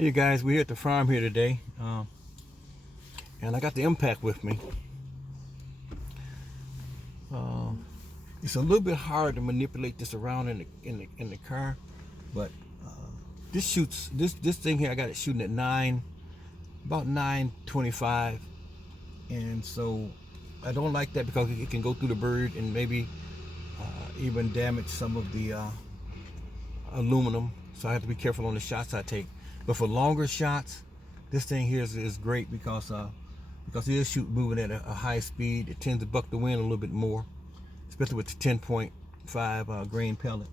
Hey you guys, we're here at the farm here today, and I got the impact with me. It's a little bit hard to manipulate this around in the car, but this thing here, I got it shooting at about 925, and so I don't like that because it can go through the bird and maybe even damage some of the aluminum. So I have to be careful on the shots I take. But for longer shots, this thing here is great because it is moving at a high speed. It tends to buck the wind a little bit more, especially with the 10.5 grain pellet.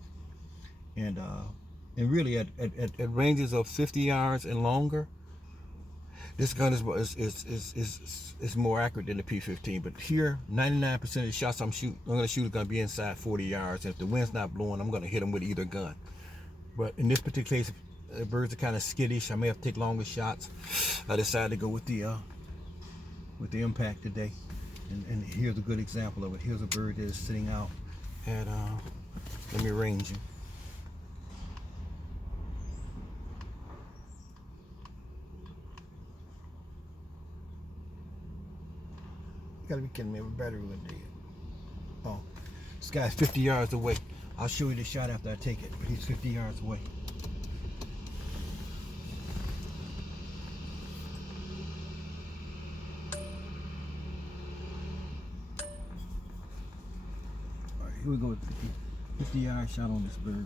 And really at ranges of 50 yards and longer, this gun is more accurate than the P15. But here, 99% of the shots I'm going to shoot is going to be inside 40 yards. And if the wind's not blowing, I'm going to hit them with either gun. But in this particular case, the birds are kind of skittish. I may have to take longer shots. I decided to go with the impact today. And here's a good example of it. Here's a bird that is sitting out at, let me range him. You gotta be kidding me, my battery went dead. Oh, this guy's 50 yards away. I'll show you the shot after I take it, but he's 50 yards away. All right, here we go with 50 yard shot on this bird.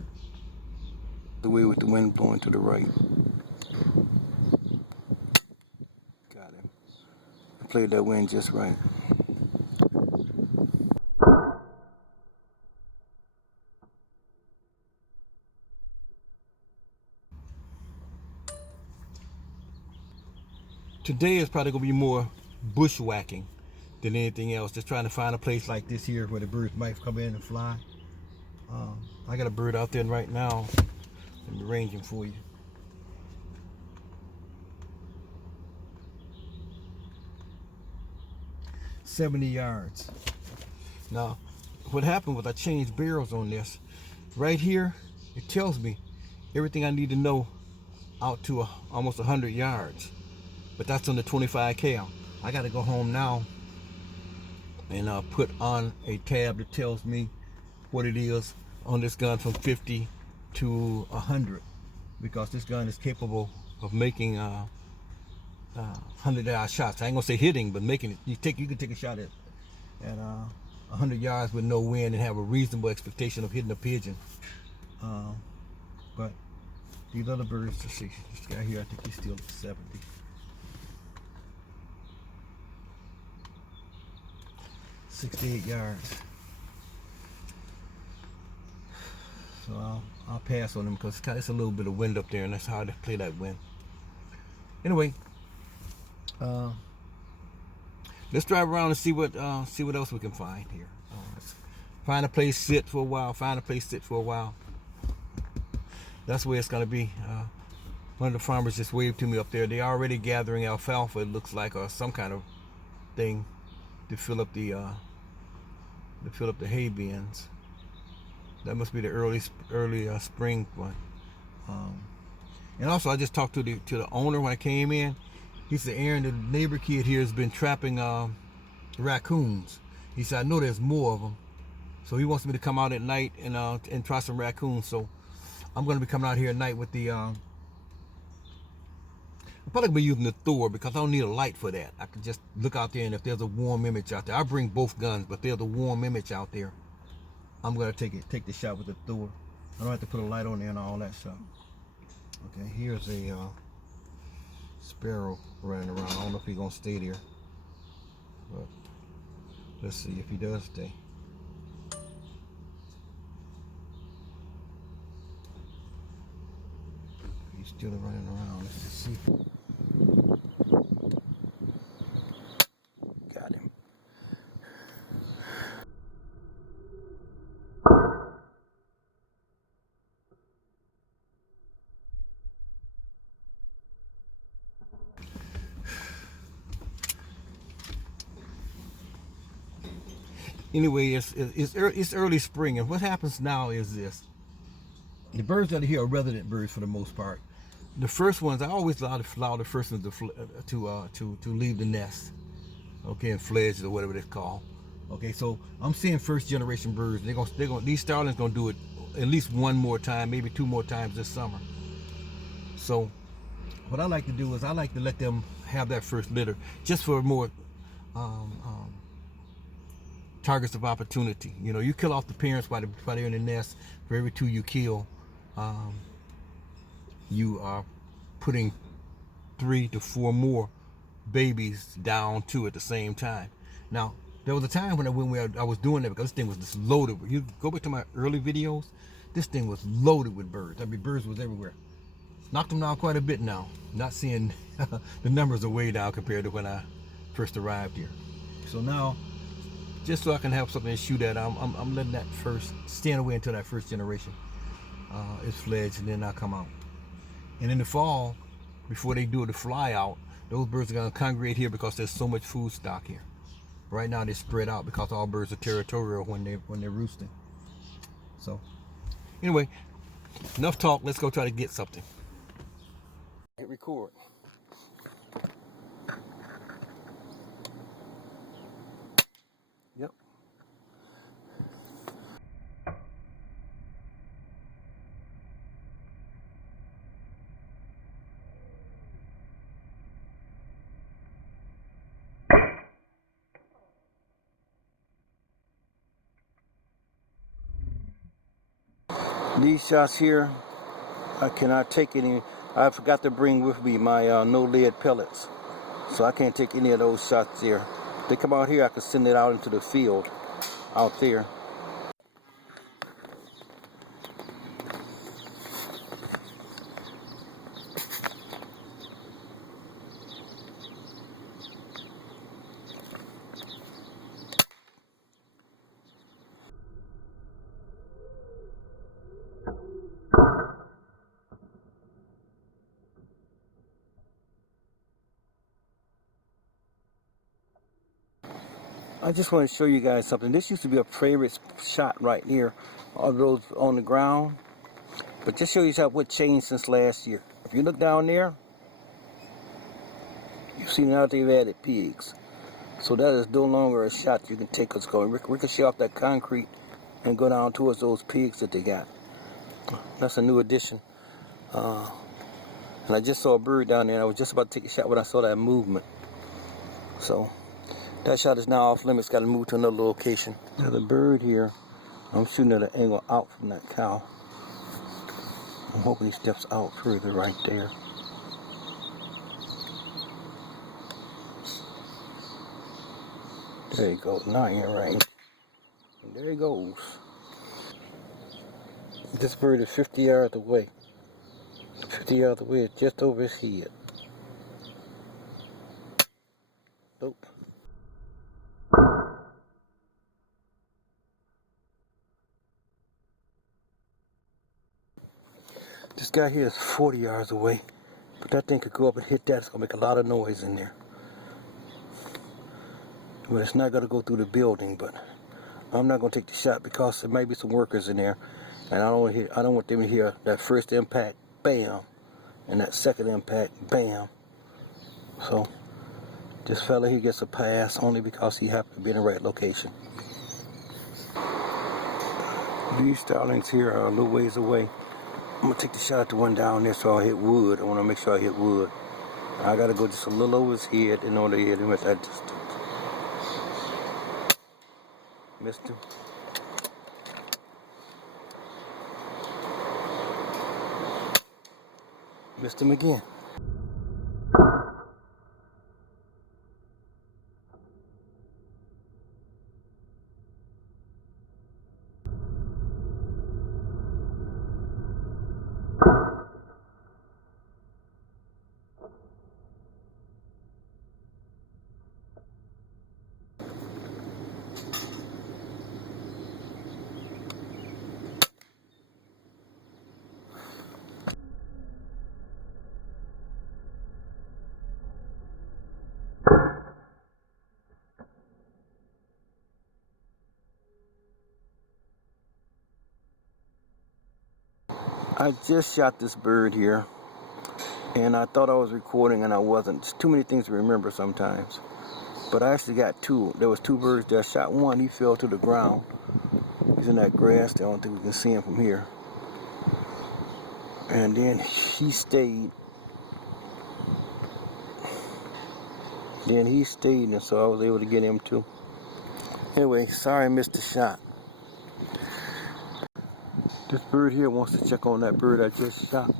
The way with the wind blowing to the right. Got him. I played that wind just right. Today is probably going to be more bushwhacking than anything else. Just trying to find a place like this here where the birds might come in and fly. I got a bird out there right now. Let me range him for you. "70 yards. Now, what happened was I changed barrels on this. Right here, it tells me everything I need to know out to almost 100 yards. But that's on the 25 cal. I got to go home now and put on a tab that tells me what it is on this gun from 50 to 100, because this gun is capable of making 100-yard shots. I ain't gonna say hitting, but making it. You can take a shot at 100 yards with no wind and have a reasonable expectation of hitting a pigeon. But these other birds, let's see, this guy here, I think he's still at 70. "68 yards. So I'll pass on them because it's a little bit of wind up there, and that's hard to play that wind. Anyway, let's drive around and see what else we can find here. Let's find a place, sit for a while. Find a place, sit for a while. That's where it's gonna be. One of the farmers just waved to me up there. They're already gathering alfalfa, it looks like, or some kind of thing to fill up the hay bins. That must be the early spring one. And also, I just talked to the owner when I came in. He said, "Aaron, the neighbor kid here has been trapping raccoons." He said, "I know there's more of them." So he wants me to come out at night and try some raccoons. So I'm going to be coming out here at night with the. I'm probably going to be using the Thor because I don't need a light for that. I can just look out there, and if there's a warm image out there, I bring both guns, but if there's a warm image out there, I'm going to take the shot with the Thor. I don't have to put a light on there and all that stuff. Okay, here's a sparrow running around. I don't know if he's going to stay there, but let's see if he does stay. He's still running around. Let's just see. Got him. Anyway, it's early spring, and what happens now is this: the birds that are here are resident birds for the most part. The first ones, I always allow the first ones to leave the nest, okay, and fledge or whatever it's called. Okay, so I'm seeing first generation birds. These starlings gonna do it at least one more time, maybe two more times this summer. So what I like to do is I like to let them have that first litter just for more um, um, targets of opportunity. You know, you kill off the parents while they're in the nest. For every two you kill, um, you are putting 3 to 4 more babies down too at the same time. Now, there was a time when I was doing that because this thing was just loaded. You go back to my early videos, this thing was loaded with birds. I mean, birds was everywhere. Knocked them down quite a bit now. Not seeing the numbers are way down compared to when I first arrived here. So now, just so I can have something to shoot at, I'm letting that first stand away until that first generation is fledged, and then I'll come out. And in the fall, before they do the fly out, those birds are going to congregate here because there's so much food stock here. Right now they spread out because all birds are territorial when they're roosting. So anyway, enough talk. Let's go try to get something. Hit record. Yep. These shots here, I cannot take any. I forgot to bring with me my no lead pellets, so I can't take any of those shots there. If they come out here, I can send it out into the field out there. I just want to show you guys something. This used to be a favorite shot right here, all those on the ground. But just show you what changed since last year. If you look down there, you see now they've added pigs. So that is no longer a shot you can take that's going ricochet off that concrete and go down towards those pigs that they got. That's a new addition. And I just saw a bird down there. I was just about to take a shot when I saw that movement. So that shot is now off limits. Got to move to another location. There's a bird here. I'm shooting at an angle out from that cow. I'm hoping he steps out further right there. There he goes. Now he ain't right. And there he goes. This bird is 50 yards away. 50 yards away, just over his head. Nope. This guy here is 40 yards away, but that thing could go up and hit that. It's gonna make a lot of noise in there. Well, it's not gonna go through the building, but I'm not gonna take the shot because there might be some workers in there, and I don't want them to hear that first impact, bam, and that second impact, bam. So this fella here gets a pass only because he happened to be in the right location. These starlings here are a little ways away. I'm gonna take the shot at the one down there so I'll hit wood. I wanna make sure I hit wood. I gotta go just a little over his head in order to hit him at that distance. Missed him. Missed him again. I just shot this bird here. And I thought I was recording and I wasn't. It's too many things to remember sometimes. But I actually got two. There was two birds there. I shot one, he fell to the ground. He's in that grass there. I don't think we can see him from here. And then he stayed. And so I was able to get him too. Anyway, sorry I missed the shot. This bird here wants to check on that bird I just shot.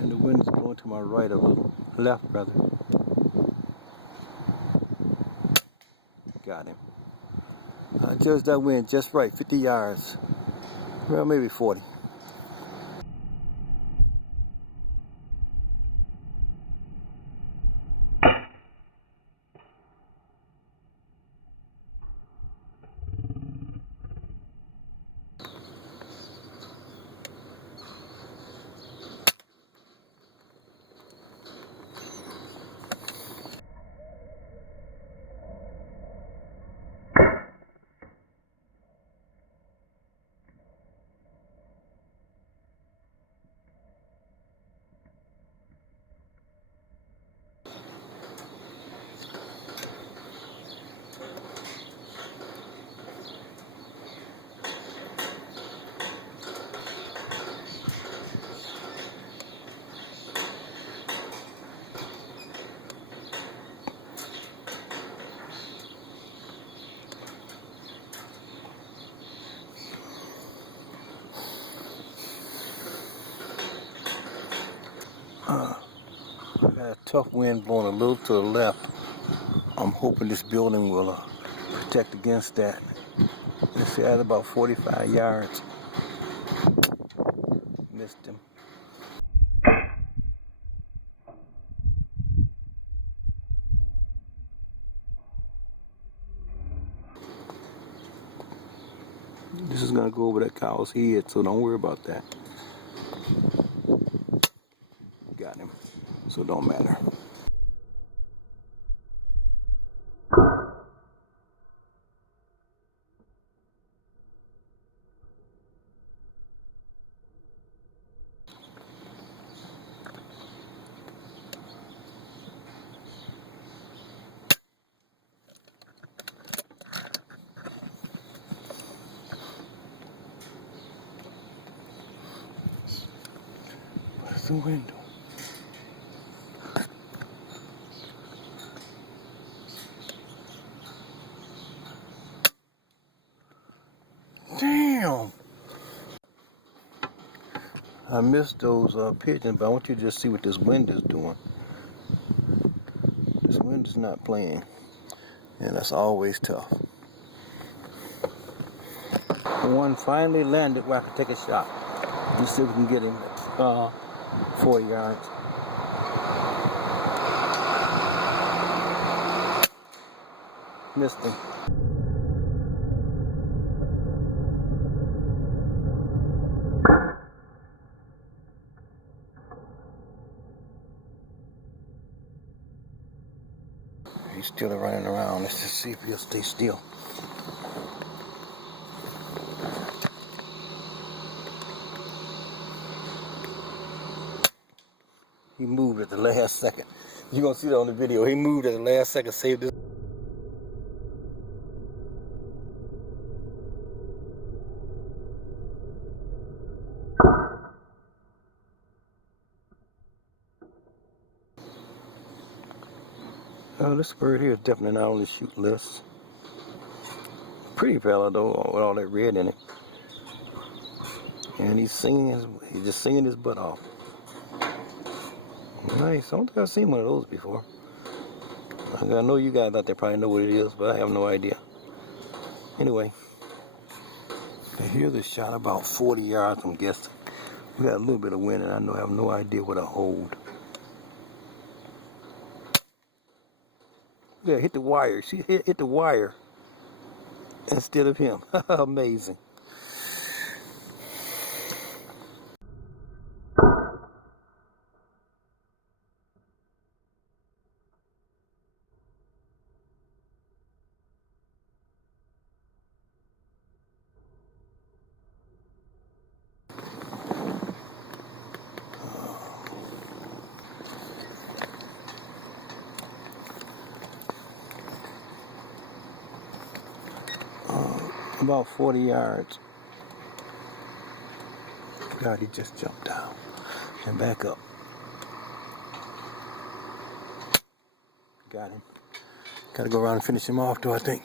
And the wind is blowing to my right a little. Left, rather. Got him. I judged that wind just right, 50 yards. Well, maybe 40. I got a tough wind blowing a little to the left. I'm hoping this building will protect against that. Let's see, at about 45 yards. Missed him. This is gonna go over that cow's head, so don't worry about that. Got him, so it don't matter. Where's the window? Damn! I missed those pigeons, but I want you to just see what this wind is doing. This wind is not playing, and that's always tough. One finally landed where I could take a shot. Let's see if we can get him 40 yards. Missed him. He's still running around. Let's just see if he'll stay still. He moved at the last second. You're gonna see that on the video. He moved at the last second, saved this. This bird here is definitely not on the shoot list. Pretty fella though, with all that red in it. And he's just singing his butt off. Nice. I don't think I've seen one of those before. I know you guys out there probably know what it is, but I have no idea. Anyway, I hear this shot about 40 yards, I'm guessing. We got a little bit of wind, and I have no idea what I hold. Yeah, hit the wire. She hit the wire instead of him. Amazing. about 40 yards. God, he just jumped down and back up. Got him. Gotta go around and finish him off, though, I think.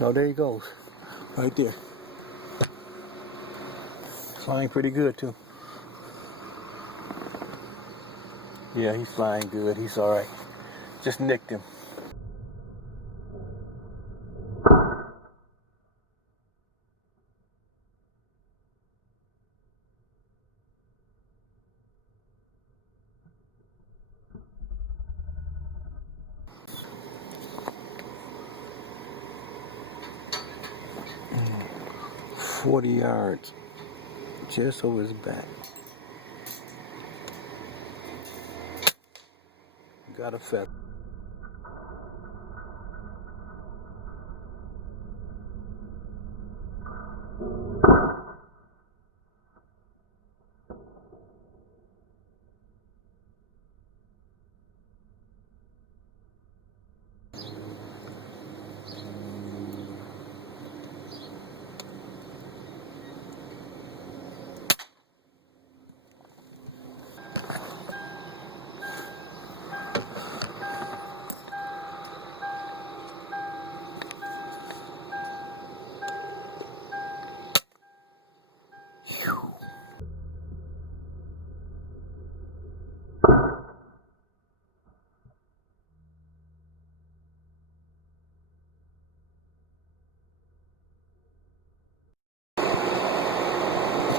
Oh, there he goes. Right there. Flying pretty good, too. Yeah, he's flying good. He's all right. Just nicked him. Mm. 40 yards. Just over his back. Got a feather.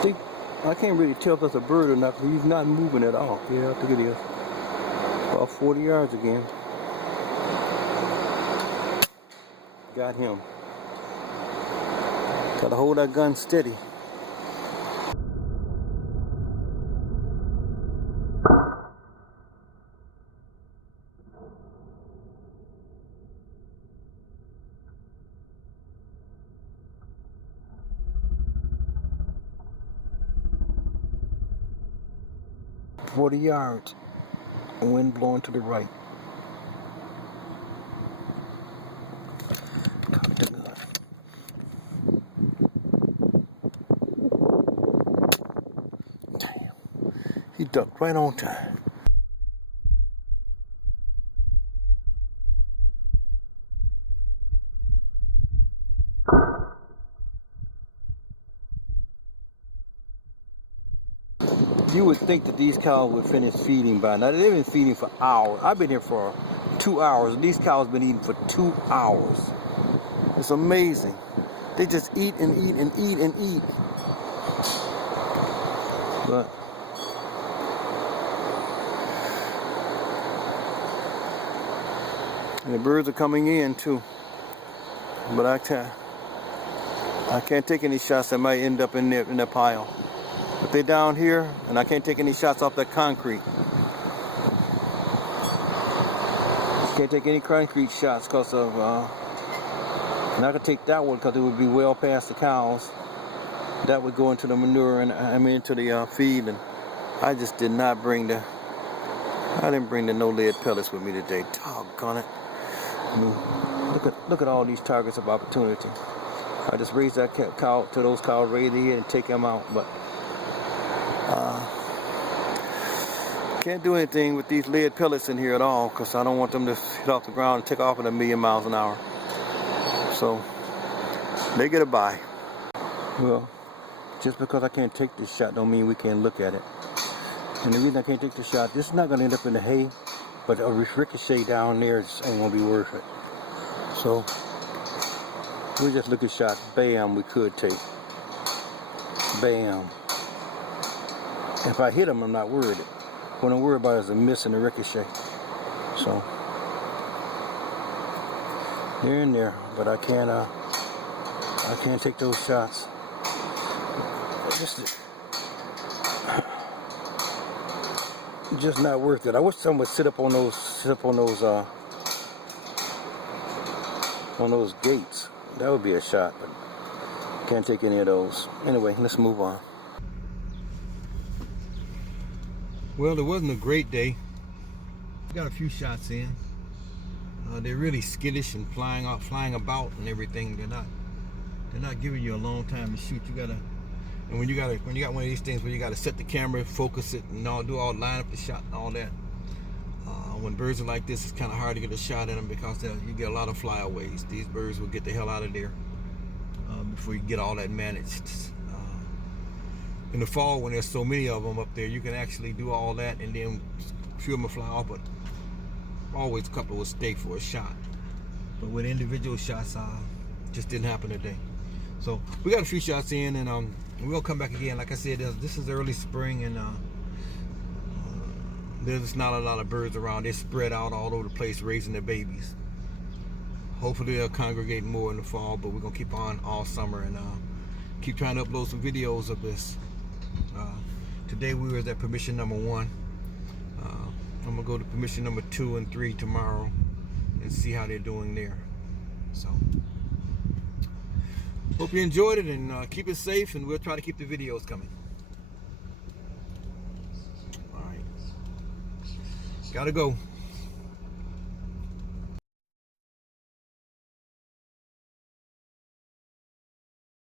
See, I can't really tell if that's a bird or not because he's not moving at all. Yeah, I think it is. About 40 yards again. Got him. Gotta hold that gun steady. "40 yards. Wind blowing to the right." Cock the gun. Damn. He ducked right on time. You would think that these cows would finish feeding by now. They've been feeding for hours. I've been here for 2 hours. And these cows have been eating for 2 hours. It's amazing. They just eat and eat and eat and eat. But and the birds are coming in too. But I can't take any shots that might end up in the pile. But they're down here, and I can't take any shots off that concrete. Can't take any concrete shots because of, and I could take that one because it would be well past the cows. That would go into the manure and into the feed, and I just did not bring I didn't bring the no lead pellets with me today. Doggone it. I mean, look at all these targets of opportunity. I just raised that cow to those cows ready to hit and take them out, but can't do anything with these lead pellets in here at all because I don't want them to hit off the ground and take off at 1,000,000 miles an hour. So they get a bye. Well, just because I can't take this shot don't mean we can't look at it. And the reason I can't take the shot, this is not going to end up in the hay, but a ricochet down there just ain't going to be worth it. So we just look at shots. Bam, we could take. Bam. If I hit them, I'm not worried. What I'm worried about is a miss and a ricochet. So they're in there, but I can't take those shots. Just not worth it. I wish someone would sit up on those gates. That would be a shot, but can't take any of those. Anyway, let's move on. Well, it wasn't a great day. Got a few shots in. They're really skittish and flying about and everything. They're They're not giving you a long time to shoot. You gotta, and when you got one of these things where you gotta set the camera, focus it, and line up the shot and all that. When birds are like this, it's kind of hard to get a shot at them because you get a lot of flyaways. These birds will get the hell out of there before you get all that managed. In the fall, when there's so many of them up there, you can actually do all that and then a few of them will fly off, but always a couple will stay for a shot. But with individual shots, just didn't happen today. So we got a few shots in, and we'll come back again. Like I said, this is early spring, and there's not a lot of birds around. They're spread out all over the place raising their babies. Hopefully they'll congregate more in the fall, but we're gonna keep on all summer and keep trying to upload some videos of this. Today we were at permission number 1. I'm gonna go to permission number 2 and 3 tomorrow and see how they're doing there. So hope you enjoyed it, and keep it safe, and we'll try to keep the videos coming. All right, gotta go.